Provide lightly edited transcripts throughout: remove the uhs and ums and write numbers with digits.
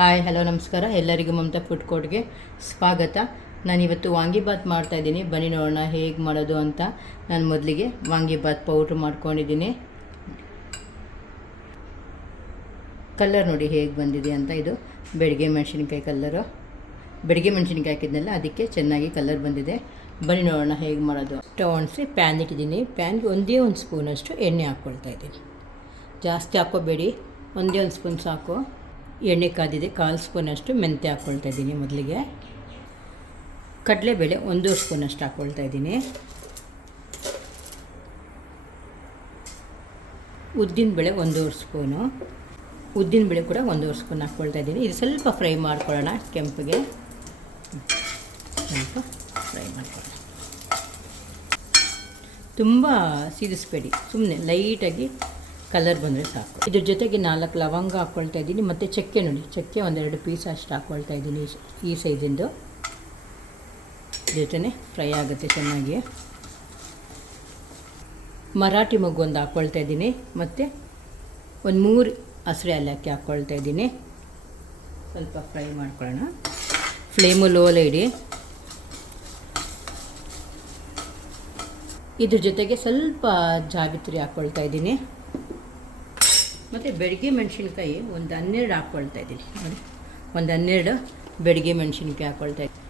Hi hello ನಮಸ್ಕಾರ ಎಲ್ಲರಿಗೂ Mamata food ಕೋರ್ಟ್ಗೆ ಸ್ವಾಗತ. ನಾನಿವತ್ತು ವಾಂಗಿಬಾತ್ ಮಾಡ್ತಾಯಿದ್ದೀನಿ. ಬನ್ನಿ ನೋಡೋಣ ಹೇಗೆ ಮಾಡೋದು ಅಂತ. ನಾನು ಮೊದಲಿಗೆ ವಾಂಗಿಬಾತ್ ಪೌಡ್ರ್ ಮಾಡ್ಕೊಂಡಿದ್ದೀನಿ. ಕಲರ್ ನೋಡಿ ಹೇಗೆ ಬಂದಿದೆ ಅಂತ. ಇದು ಬೆಳಗ್ಗೆ ಮೆಣಸಿನ್ಕಾಯಿ ಕಲ್ಲರು. ಬೆಳಗ್ಗೆ ಮೆಣಸಿನ್ಕಾಯಿ ಹಾಕಿದ್ನಲ್ಲ ಅದಕ್ಕೆ ಚೆನ್ನಾಗಿ ಕಲರ್ ಬಂದಿದೆ. ಬನ್ನಿ ನೋಡೋಣ ಹೇಗೆ ಮಾಡೋದು. ಸ್ಟವ್ ಅಂಟಿಸಿ ಪ್ಯಾನ್ ಇಟ್ಟಿದ್ದೀನಿ. ಪ್ಯಾನ್ಗೆ ಒಂದೇ ಒಂದು ಸ್ಪೂನಷ್ಟು ಎಣ್ಣೆ ಹಾಕ್ಕೊಳ್ತಾ ಇದ್ದೀನಿ. ಜಾಸ್ತಿ ಹಾಕ್ಕೋಬೇಡಿ, ಒಂದೇ ಒಂದು ಸ್ಪೂನ್ ಸಾಕು. ಎಣ್ಣೆ ಕಾದಿದೆ. 1/4 ಸ್ಪೂನಷ್ಟು ಮೆಂತ್ಯ ಹಾಕ್ಕೊಳ್ತಾ ಇದ್ದೀನಿ. ಮೊದಲಿಗೆ ಕಡಲೆಬೇಳೆ 1 ಸ್ಪೂನಷ್ಟು ಹಾಕ್ಕೊಳ್ತಾ ಇದ್ದೀನಿ. ಉದ್ದಿನಬೇಳೆ 1 ಸ್ಪೂನು. ಉದ್ದಿನಬೇಳೆ ಕೂಡ 1 ಸ್ಪೂನ್ ಹಾಕ್ಕೊಳ್ತಾ ಇದ್ದೀನಿ. ಇದು ಸ್ವಲ್ಪ ಫ್ರೈ ಮಾಡ್ಕೊಳ್ಳೋಣ. ಕೆಂಪಿಗೆ ಸ್ವಲ್ಪ ಫ್ರೈ ಮಾಡ್ಕೊಳ್ಳೋಣ. ತುಂಬ ಸೀದಿಸ್ಬೇಡಿ, ಸುಮ್ಮನೆ ಲೈಟಾಗಿ ಕಲರ್ ಬಂದರೆ ಸಾಕು. ಇದ್ರ ಜೊತೆಗೆ 4 ಲವಂಗ ಹಾಕ್ಕೊಳ್ತಾ ಇದ್ದೀನಿ. ಮತ್ತು ಚಕ್ಕೆ ನೋಡಿ, ಚಕ್ಕೆ 1-2 ಪೀಸ್ ಅಷ್ಟು ಹಾಕ್ಕೊಳ್ತಾ ಇದ್ದೀನಿ. ಈ ಸೈಜಿಂದು ಜೊತೆನೇ ಫ್ರೈ ಆಗುತ್ತೆ ಚೆನ್ನಾಗಿ. ಮರಾಠಿ ಮೊಗ್ಗು ಒಂದು ಹಾಕ್ಕೊಳ್ತಾ ಇದ್ದೀನಿ. ಮತ್ತು 3 ಹಸಿರು ಏಲಕ್ಕಿ ಹಾಕ್ಕೊಳ್ತಾ ಇದ್ದೀನಿ. ಸ್ವಲ್ಪ ಫ್ರೈ ಮಾಡ್ಕೊಳ್ಳೋಣ. ಫ್ಲೇಮು ಲೋಲೇ ಇಡಿ. ಇದ್ರ ಜೊತೆಗೆ ಸ್ವಲ್ಪ ಜಾವಿತ್ರಿ ಹಾಕ್ಕೊಳ್ತಾ ಇದ್ದೀನಿ. ಮತ್ತು ಬೆಳಗ್ಗೆ ಮೆಣಸಿನ್ಕಾಯಿ 12 ಹಾಕ್ಕೊಳ್ತಾ ಇದ್ದೀನಿ. ನೋಡಿ, 12 ಬೆಳಗ್ಗೆ ಮೆಣಸಿನ್ಕಾಯಿ ಹಾಕ್ಕೊಳ್ತಾ ಇದ್ದೀನಿ.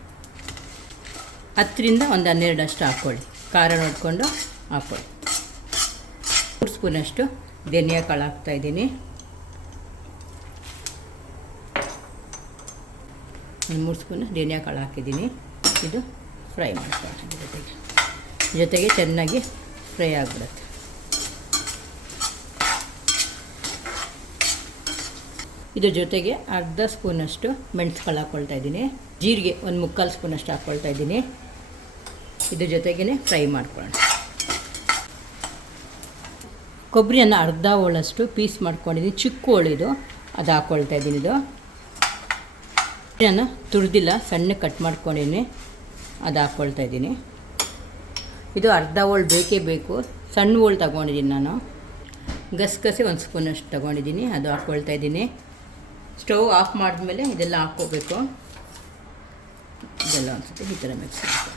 10ರಿಂದ 12 ಅಷ್ಟು ಹಾಕ್ಕೊಳ್ಳಿ. ಖಾರ ನೋಡಿಕೊಂಡು ಹಾಕ್ಕೊಳ್ಳಿ. 3 ಸ್ಪೂನಷ್ಟು ಧನಿಯಾ ಕಾಳು ಹಾಕ್ತಾಯಿದ್ದೀನಿ. 3 ಸ್ಪೂನ್ ಧನಿಯಾ ಕಾಳು ಹಾಕಿದ್ದೀನಿ. ಇದು ಫ್ರೈ ಮಾಡ್ಕೊಳ್ಳೋಣ. ಜೊತೆಗೆ ಚೆನ್ನಾಗಿ ಫ್ರೈ ಆಗಿಬಿಡುತ್ತೆ. ಇದ್ರ ಜೊತೆಗೆ 1/2 ಸ್ಪೂನಷ್ಟು ಮೆಣಸು ಕಾಳು ಹಾಕ್ಕೊಳ್ತಾ ಇದ್ದೀನಿ. ಜೀರಿಗೆ 1/4 ಸ್ಪೂನಷ್ಟು ಹಾಕ್ಕೊಳ್ತಾ ಇದ್ದೀನಿ. ಇದ್ರ ಜೊತೆಗೇ ಫ್ರೈ ಮಾಡ್ಕೊಳ್ಳೋಣ. ಕೊಬ್ಬರಿಯನ್ನು 1/2 ಹೋಳಷ್ಟು ಪೀಸ್ ಮಾಡ್ಕೊಂಡಿದ್ದೀನಿ. ಚಿಕ್ಕ ಹೋಳಿದು ಅದು ಹಾಕ್ಕೊಳ್ತಾ ಇದ್ದೀನಿ. ಇದು ನಾನು ತುರಿದಿಲ್ಲ, ಸಣ್ಣ ಕಟ್ ಮಾಡ್ಕೊಂಡಿದ್ದೀನಿ, ಅದು ಹಾಕ್ಕೊಳ್ತಾ ಇದ್ದೀನಿ. ಇದು 1/2 ಹೋಳು ಬೇಕೇ ಬೇಕು. ಸಣ್ಣ ಹೋಳು ತೊಗೊಂಡಿದ್ದೀನಿ ನಾನು. ಗಸಗಸೆ 1 ಸ್ಪೂನಷ್ಟು ತೊಗೊಂಡಿದ್ದೀನಿ, ಅದು ಹಾಕ್ಕೊಳ್ತಾ ಇದ್ದೀನಿ. ಸ್ಟವ್ ಆಫ್ ಮಾಡಿದ್ಮೇಲೆ ಇದೆಲ್ಲ ಹಾಕ್ಕೋಬೇಕು. ಇದೆಲ್ಲ ಅನಿಸುತ್ತೆ ಈ ಥರ ಮಿಕ್ಸ್ ಮಾಡ್ಕೊಂಡು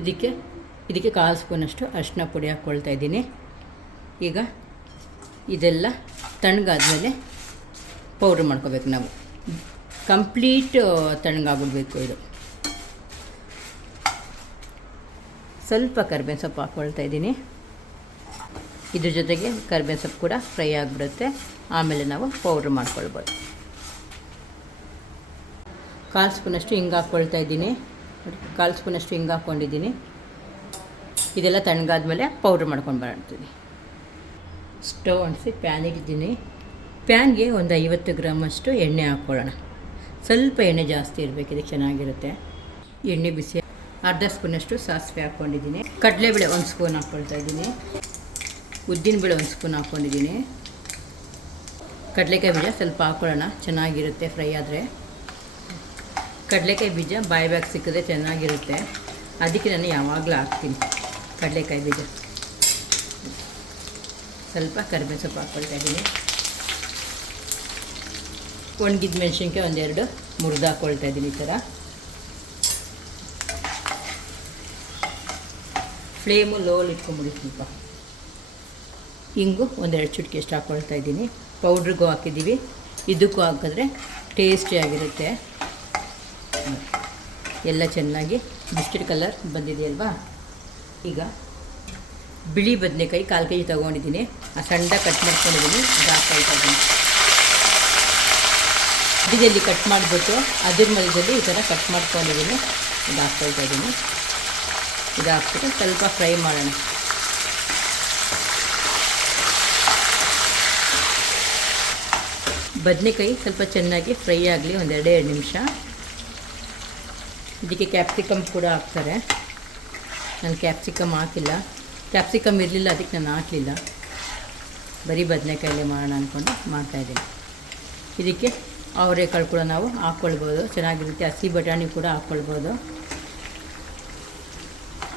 ಇದಕ್ಕೆ 1/4 ಸ್ಪೂನಷ್ಟು ಅರಿಶಿನ ಪುಡಿ ಹಾಕ್ಕೊಳ್ತಾ ಇದ್ದೀನಿ. ಈಗ ಇದೆಲ್ಲ ತಣ್ಣಗಾದ್ಮೇಲೆ ಪೌಡ್ರ್ ಮಾಡ್ಕೋಬೇಕು. ನಾವು ಕಂಪ್ಲೀಟ್ ತಣ್ಣಗಾಗ್ಬಿಡ್ಬೇಕು. ಇದು ಸ್ವಲ್ಪ ಕರಿಬೇವು ಸೊಪ್ಪು ಹಾಕ್ಕೊಳ್ತಾ ಇದ್ದೀನಿ. ಇದ್ರ ಜೊತೆಗೆ ಕರಿಬೇವು ಸೊಪ್ಪು ಕೂಡ ಫ್ರೈ ಆಗಿಬಿಡುತ್ತೆ. ಆಮೇಲೆ ನಾವು ಪೌಡ್ರ್ ಮಾಡ್ಕೊಳ್ಬೋದು. 1/4 ಸ್ಪೂನಷ್ಟು ಹಿಂಗೆ ಹಾಕ್ಕೊಳ್ತಾ ಇದ್ದೀನಿ. 1/4 ಸ್ಪೂನಷ್ಟು ಹಿಂಗೆ ಹಾಕ್ಕೊಂಡಿದ್ದೀನಿ. ಇದೆಲ್ಲ ತಣ್ಣಗಾದ್ಮೇಲೆ ಪೌಡ್ರ್ ಮಾಡ್ಕೊಂಡು ಬರ್ತೀನಿ. ಸ್ಟವ್ ಅಂಟಿಸಿ ಪ್ಯಾನ್ ಇಟ್ಟಿದ್ದೀನಿ. ಪ್ಯಾನ್ಗೆ ಒಂದು 50 ಗ್ರಾಮಷ್ಟು ಎಣ್ಣೆ ಹಾಕ್ಕೊಳ್ಳೋಣ. ಸ್ವಲ್ಪ ಎಣ್ಣೆ ಜಾಸ್ತಿ ಇರಬೇಕು, ಇದಕ್ಕೆ ಚೆನ್ನಾಗಿರುತ್ತೆ. ಎಣ್ಣೆ ಬಿಸಿ. 1/2 ಸ್ಪೂನಷ್ಟು ಸಾಸಿವೆ ಹಾಕ್ಕೊಂಡಿದ್ದೀನಿ. ಕಡಲೆಬೇಳೆ 1 ಸ್ಪೂನ್ ಹಾಕ್ಕೊಳ್ತಾ ಇದ್ದೀನಿ. ಉದ್ದಿನಬೇಳೆ 1 ಸ್ಪೂನ್ ಹಾಕ್ಕೊಂಡಿದ್ದೀನಿ. ಕಡಲೆಕಾಯಿ ಬೀಜ ಸ್ವಲ್ಪ ಹಾಕ್ಕೊಳ್ಳೋಣ, ಚೆನ್ನಾಗಿರುತ್ತೆ ಫ್ರೈ ಆದರೆ. ಕಡಲೆಕಾಯಿ ಬೀಜ ಬಾಯಿಗೆ ಸಿಕ್ಕಿದ್ರೆ ಚೆನ್ನಾಗಿರುತ್ತೆ, ಅದಕ್ಕೆ ನಾನು ಯಾವಾಗಲೂ ಹಾಕ್ತೀನಿ ಕಡಲೆಕಾಯಿ ಬೀಜ. ಸ್ವಲ್ಪ ಕರಿಬೇವು ಸೊಪ್ಪು ಹಾಕ್ಕೊಳ್ತಾ ಇದ್ದೀನಿ. ಒಣಗಿದ ಮೆಣಸಿನ್ಕಾಯಿ 1-2 ಮುರಿದು ಹಾಕ್ಕೊಳ್ತಾ ಇದ್ದೀನಿ. ಈ ಥರ ಫ್ಲೇಮು ಲೋಲ್ ಇಟ್ಕೊಂಬಿಡಿ. ಸ್ವಲ್ಪ ಹಿಂಗು 1-2 ಚುಟ್ಕಿ ಎಷ್ಟು ಹಾಕ್ಕೊಳ್ತಾ ಇದ್ದೀನಿ. ಪೌಡ್ರಿಗೂ ಹಾಕಿದ್ದೀವಿ, ಇದಕ್ಕೂ ಹಾಕಿದ್ರೆ ಟೇಸ್ಟಿಯಾಗಿರುತ್ತೆ. ಎಲ್ಲ ಚೆನ್ನಾಗಿ ಬಿಸ್ಕೆಟ್ ಕಲರ್ ಬಂದಿದೆಯಲ್ವಾ. ಈಗ ಬಿಳಿ ಬದನೆಕಾಯಿ 1/4 kg ತೊಗೊಂಡಿದ್ದೀನಿ. ಆ ಸಣ್ಣ ಕಟ್ ಮಾಡ್ಕೊಂಡಿದ್ದೀನಿ, ಅದು ಹಾಕ್ಕೊಳ್ತಾ ಇದ್ದೀನಿ. ಮಧ್ಯದಲ್ಲಿ ಕಟ್ ಮಾಡಿಬಿಟ್ಟು ಅದ್ರ ಮಧ್ಯದಲ್ಲಿ ಈ ಥರ ಕಟ್ ಮಾಡ್ಕೊಂಡಿದ್ದೀನಿ, ಇದು ಹಾಕ್ಕೊಳ್ತಾ ಇದ್ದೀನಿ. ಇದು ಹಾಕ್ಬಿಟ್ಟು ಸ್ವಲ್ಪ ಫ್ರೈ ಮಾಡೋಣ. ಬದನೆಕಾಯಿ ಸ್ವಲ್ಪ ಚೆನ್ನಾಗಿ ಫ್ರೈ ಆಗಲಿ, 1-2 ನಿಮಿಷ. ಇದಕ್ಕೆ ಕ್ಯಾಪ್ಸಿಕಮ್ ಕೂಡ ಹಾಕ್ತಾರೆ. ನಾನು ಕ್ಯಾಪ್ಸಿಕಮ್ ಹಾಕಿಲ್ಲ, ಕ್ಯಾಪ್ಸಿಕಮ್ ಇರಲಿಲ್ಲ, ಅದಕ್ಕೆ ನಾನು ಹಾಕಲಿಲ್ಲ. ಬರೀ ಬದನೆಕಾಯಲ್ಲೇ ಮಾಡೋಣ ಅಂದ್ಕೊಂಡು ಮಾಡ್ತಾಯಿದ್ದೀನಿ. ಇದಕ್ಕೆ ಅವರೆಕಾಳು ಕೂಡ ನಾವು ಹಾಕ್ಕೊಳ್ಬೋದು, ಚೆನ್ನಾಗಿರುತ್ತೆ. ಹಸಿ ಬಟಾಣಿ ಕೂಡ ಹಾಕ್ಕೊಳ್ಬೋದು.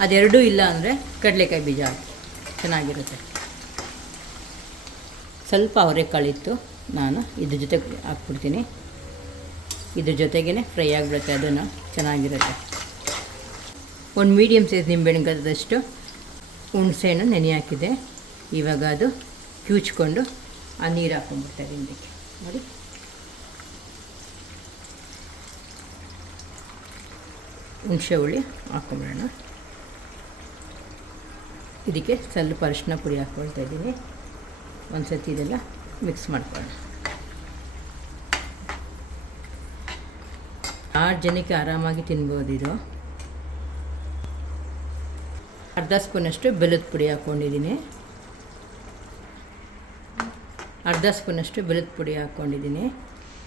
ಅದೆರಡೂ ಇಲ್ಲ ಅಂದರೆ ಕಡಲೆಕಾಯಿ ಬೀಜ ಹಾಕಿ ಚೆನ್ನಾಗಿರುತ್ತೆ. ಸ್ವಲ್ಪ ಅವರೆಕಾಳಿತ್ತು ನಾನು ಇದ್ರ ಜೊತೆ ಹಾಕ್ಬಿಡ್ತೀನಿ. ಇದ್ರ ಜೊತೆಗೇ ಫ್ರೈ ಆಗಿಬಿಡುತ್ತೆ, ಅದನ್ನು ಚೆನ್ನಾಗಿರುತ್ತೆ. ಒಂದು ಮೀಡಿಯಮ್ ಸೈಜ್ ನಿಂಬೆಹಣ್ಣು ಹುಣಸೆಹಣ್ಣು ನೆನೆ ಹಾಕಿದೆ. ಇವಾಗ ಅದು ಕ್ಯೂಚ್ಕೊಂಡು ಆ ನೀರು ಹಾಕ್ಕೊಂಡ್ಬಿಡ್ತಾರೆ ಇದಕ್ಕೆ ನೋಡಿ. ಹುಣಸೆ ಹುಳಿ ಹಾಕ್ಕೊಂಬಿಡೋಣ. ಇದಕ್ಕೆ ಸ್ವಲ್ಪ ಅರಿಶಿನ ಪುಡಿ ಹಾಕ್ಕೊಳ್ತಾ ಇದ್ದೀನಿ. ಒಂದು ಸರ್ತಿ ಇದೆಲ್ಲ ಮಿಕ್ಸ್ ಮಾಡ್ಕೊಳ್ಳೋಣ. 6 ಜನಕ್ಕೆ ಆರಾಮಾಗಿ ತಿನ್ಬೋದು ಇದು. ಅರ್ಧ ಸ್ಪೂನಷ್ಟು ಬೆಲ್ಲದ ಪುಡಿ ಹಾಕ್ಕೊಂಡಿದ್ದೀನಿ.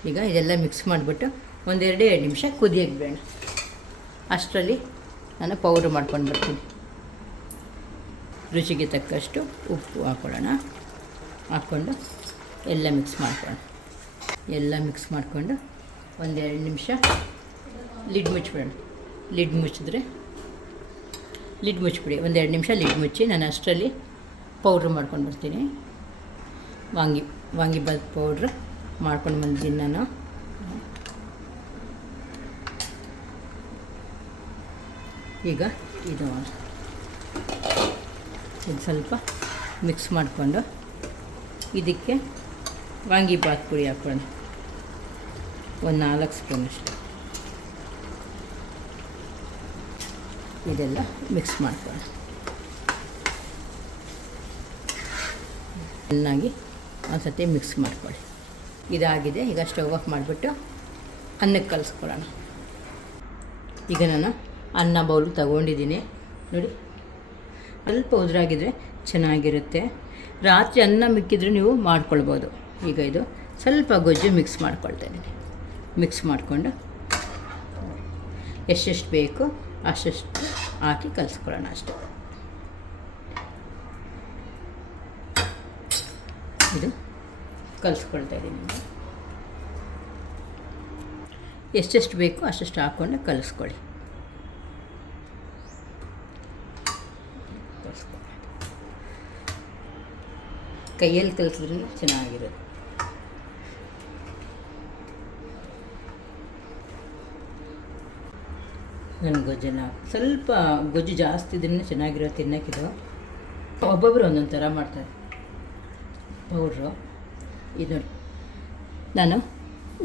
ಈಗ ಇದೆಲ್ಲ ಮಿಕ್ಸ್ ಮಾಡಿಬಿಟ್ಟು 1-2 ನಿಮಿಷ ಕುದಿಯಕ್ಕೆ ಬೇಡ. ಅಷ್ಟರಲ್ಲಿ ನಾನು ಪೌಡ್ರ್ ಮಾಡ್ಕೊಂಡು ಬರ್ತೀನಿ. ರುಚಿಗೆ ತಕ್ಕಷ್ಟು ಉಪ್ಪು ಹಾಕ್ಕೊಳ್ಳೋಣ. ಹಾಕ್ಕೊಂಡು ಎಲ್ಲ ಮಿಕ್ಸ್ ಮಾಡಿಕೊಂಡು 1-2 ನಿಮಿಷ ಲಿಡ್ ಮುಚ್ಚಿಬಿಡೋಣ. ಲಿಡ್ ಮುಚ್ಚಿಬಿಡಿ. 1-2 ನಿಮಿಷ ಲಿಡ್ ಮುಚ್ಚಿ ನಾನು ಅಷ್ಟರಲ್ಲಿ ಪೌಡ್ರ್ ಮಾಡ್ಕೊಂಡು ಬರ್ತೀನಿ. ವಾಂಗಿಬಾತ್ ಪೌಡ್ರ್ ಮಾಡ್ಕೊಂಡು ಬಂದಿದ್ದೀನಿ ನಾನು. ಈಗ ಇದು ಸ್ವಲ್ಪ ಮಿಕ್ಸ್ ಮಾಡಿಕೊಂಡು ಇದಕ್ಕೆ ವಾಂಗಿಬಾತ್ ಪುಡಿ ಹಾಕ್ಕೊಳ್ಳೋಣ. ಒಂದು 4 ಸ್ಪೂನಷ್ಟು. ಇದೆಲ್ಲ ಮಿಕ್ಸ್ ಮಾಡ್ಕೊಳ್ಳೋಣ. ಚೆನ್ನಾಗಿ ಒಂದು ಸರ್ತಿ ಮಿಕ್ಸ್ ಮಾಡ್ಕೊಳ್ಳಿ. ಇದಾಗಿದೆ. ಈಗ ಸ್ಟವ್ ಆಫ್ ಮಾಡಿಬಿಟ್ಟು ಅನ್ನಕ್ಕೆ ಕಲಿಸ್ಕೊಳ್ಳೋಣ. ಈಗ ನಾನು ಅನ್ನ ಬೌಲ್ ತಗೊಂಡಿದ್ದೀನಿ ನೋಡಿ. ಸ್ವಲ್ಪ ಉದುರಾಗಿದ್ದರೆ ಚೆನ್ನಾಗಿರುತ್ತೆ. ರಾತ್ರಿ ಅನ್ನ ಮಿಕ್ಕಿದ್ರೆ ನೀವು ಮಾಡ್ಕೊಳ್ಬೋದು. ಈಗ ಇದು ಸ್ವಲ್ಪ ಗೊಜ್ಜು ಮಿಕ್ಸ್ ಮಾಡ್ಕೊಳ್ತಾ ಇದ್ದೀನಿ. ಮಿಕ್ಸ್ ಮಾಡಿಕೊಂಡು ಎಷ್ಟೆಷ್ಟು ಬೇಕು ಅಷ್ಟೆಷ್ಟು ಹಾಕಿ ಕಲಿಸ್ಕೊಳ್ಳೋಣ ಅಷ್ಟೇ. ಇದು ಕಲಿಸ್ಕೊಳ್ತಾ ಇದ್ದೀನಿ. ಎಷ್ಟೆಷ್ಟು ಬೇಕು ಅಷ್ಟೆಷ್ಟು ಹಾಕ್ಕೊಂಡು ಕಲಿಸ್ಕೊಳ್ಳಿ. ಕೈಯಲ್ಲಿ ಕಲಿಸಿದ್ರೂ ಚೆನ್ನಾಗಿರುತ್ತೆ. ನನ್ನ ಗೊಜ್ಜನ್ನು ಸ್ವಲ್ಪ ಗೊಜ್ಜು ಜಾಸ್ತಿ ಇದ್ರೂ ಚೆನ್ನಾಗಿರೋ ತಿನ್ನೋಕ್ಕಿದು. ಒಬ್ಬೊಬ್ಬರು ಒಂದೊಂದು ಥರ ಮಾಡ್ತಾರೆ ಪೌಡ್ರು. ಇದು ನಾನು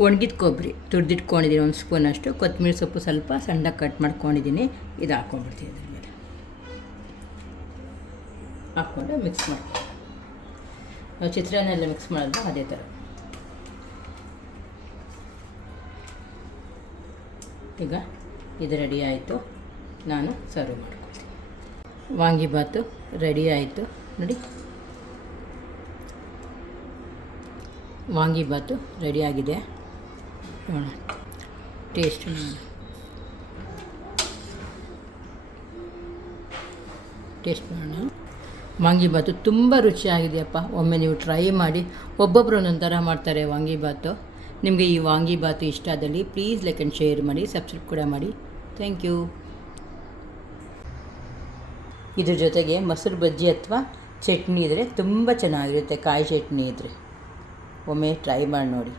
ಒಣಗಿದ ಕೊಬ್ಬರಿ ತುರಿದಿಟ್ಕೊಂಡಿದ್ದೀನಿ 1 ಸ್ಪೂನಷ್ಟು. ಕೊತ್ತಂಬರಿ ಸೊಪ್ಪು ಸ್ವಲ್ಪ ಸಣ್ಣದಾಗಿ ಕಟ್ ಮಾಡ್ಕೊಂಡಿದ್ದೀನಿ. ಇದು ಹಾಕ್ಕೊಂಡ್ಬಿಡ್ತೀನಿ. ಇದ್ರ ಮೇಲೆ ಹಾಕ್ಕೊಂಡು ಮಿಕ್ಸ್ ಮಾಡ್ತೀನಿ. ನಾವು ಚಿತ್ರಾನ್ನ ಎಲ್ಲ ಮಿಕ್ಸ್ ಮಾಡೋದು ಅದೇ ಥರ. ಈಗ ಇದು ರೆಡಿ ಆಯಿತು. ನಾನು ಸರ್ವ್ ಮಾಡ್ಕೊಳ್ತೀನಿ. ವಾಂಗಿಬಾತು ರೆಡಿ ಆಯಿತು ನೋಡಿ. ವಾಂಗಿಬಾತು ರೆಡಿಯಾಗಿದೆ. ನೋಡೋಣ ಟೇಸ್ಟ್ ಮಾಡೋಣ. ವಾಂಗಿಬಾತು ತುಂಬ ರುಚಿಯಾಗಿದೆಯಪ್ಪ. ಒಮ್ಮೆ ನೀವು ಟ್ರೈ ಮಾಡಿ. ಒಬ್ಬೊಬ್ಬರು ಒಂದೊಂದು ಥರ ಮಾಡ್ತಾರೆ ವಾಂಗಿಬಾತು. ನಿಮಗೆ ಈ ವಾಂಗಿಬಾತು ಇಷ್ಟ ಆದಲ್ಲಿ ಪ್ಲೀಸ್ ಲೈಕ್ ಆ್ಯಂಡ್ ಶೇರ್ ಮಾಡಿ, ಸಬ್ಸ್ಕ್ರೈಬ್ ಕೂಡ ಮಾಡಿ. Thank you. ಇದ್ರ ಜೊತೆಗೆ ಮೊಸರು ಬಜ್ಜಿ ಅಥವಾ ಚಟ್ನಿ ಇದ್ದರೆ ತುಂಬ ಚೆನ್ನಾಗಿರುತ್ತೆ. ಕಾಯಿ ಚಟ್ನಿ ಇದ್ದರೆ ಒಮ್ಮೆ ಟ್ರೈ ಮಾಡಿ ನೋಡಿ.